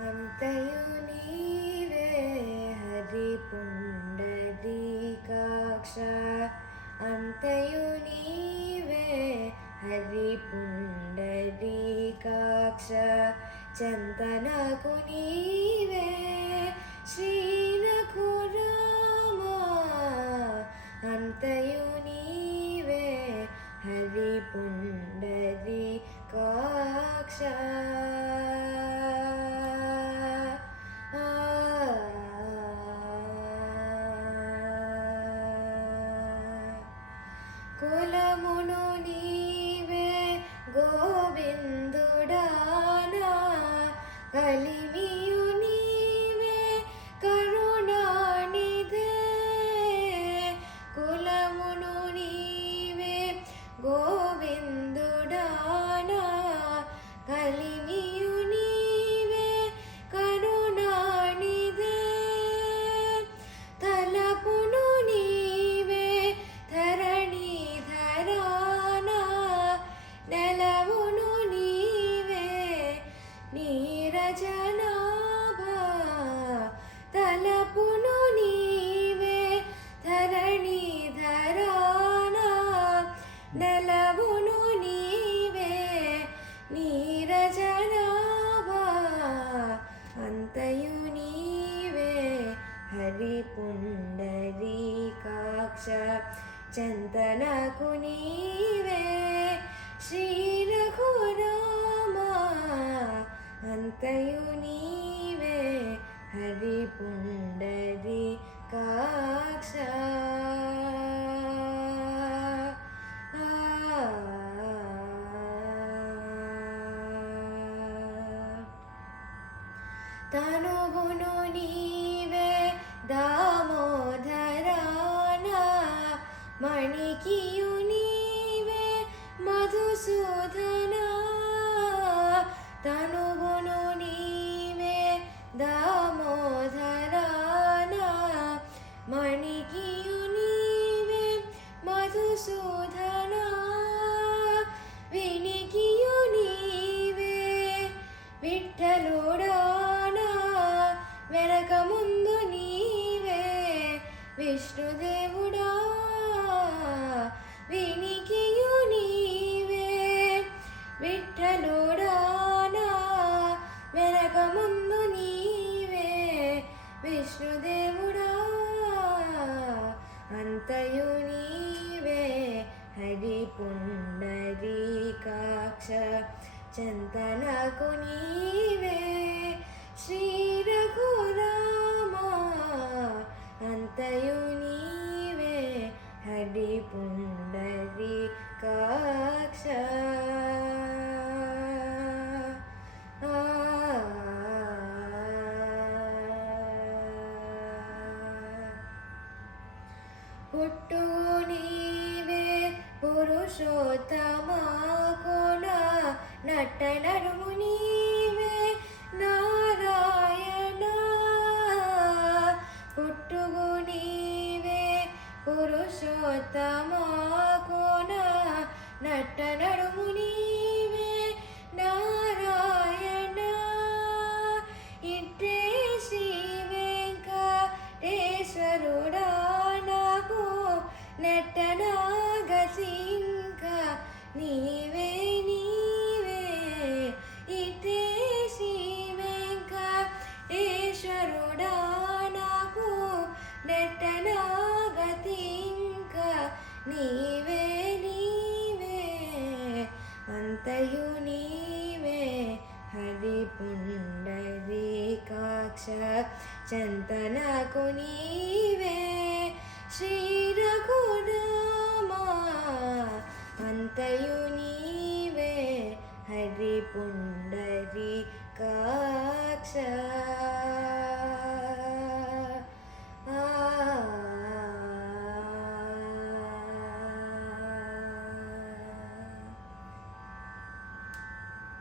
అంతయు నీవే హరి పుండరీకాక్ష అంతయు నీవే హరి పుండరీకాక్ష చంతనకు నీవే శ్రీ రఘురామ అంతయు నీవే హరి పుండరీకాక్ష కులమును నీవే గోవిందుడానా కలిమియు నీవే కరుణానిధే కులమును నీవే గోవిందుడానా కలిమియు నీవే కరుణానిధే తలపును నీవే ధరణి ధరానా నెలవును నీవే నీరజనాభా తలపును నీవే ధరణి ధరానా నెలవును నీవే నీరజనాభా అంతయు నీవే హరి పుండరీకాక్ష చంతనకు నీవే శ్రీ రఘురామ అంతయు నీవే హరి పుండరీకాక్ష తనువును నీవే దామోదరానా మణికియు నీవే మధుసూదనా తనువును నీవే దామోదరానా మణికియు నీవే మధుసూదనా వినికియు నీవే విఠలుడానా వెనక ముందు నీవే విష్ణుదేవుడా వినికియు నీవే విఠలుడానా వెనక ముందు నీవే విష్ణుదేవుడా అంతయు నీవే హరి పుండరీకాక్ష చంతనకు నీవే శ్రీ రఘురామ అంతయు నీవే హరి పుండరీకాక్ష పుట్టు నీవే పురుషోత్తమా కోణ నట్ట నడుము నీవే నారాయణ పుట్టుగు నీవే పురుషోత్తమా కోణ నట్ట నడుము నీవే నారాయణ ఇట్టే శ్రీ వెంకటేశ్వరుడా నాకు నెట్టనాగసింక నీవే నీవే ఇటే శ్రీ వెంకటేశ్వరుడా నాకు నెట్టనాగతింక నీవే నీవే అంతయు నీవే హరి పుండరీకాక్ష చంతనకు నీవే శ్రీ రఘురామ అంతయు నీవే హరి పుండరీకాక్ష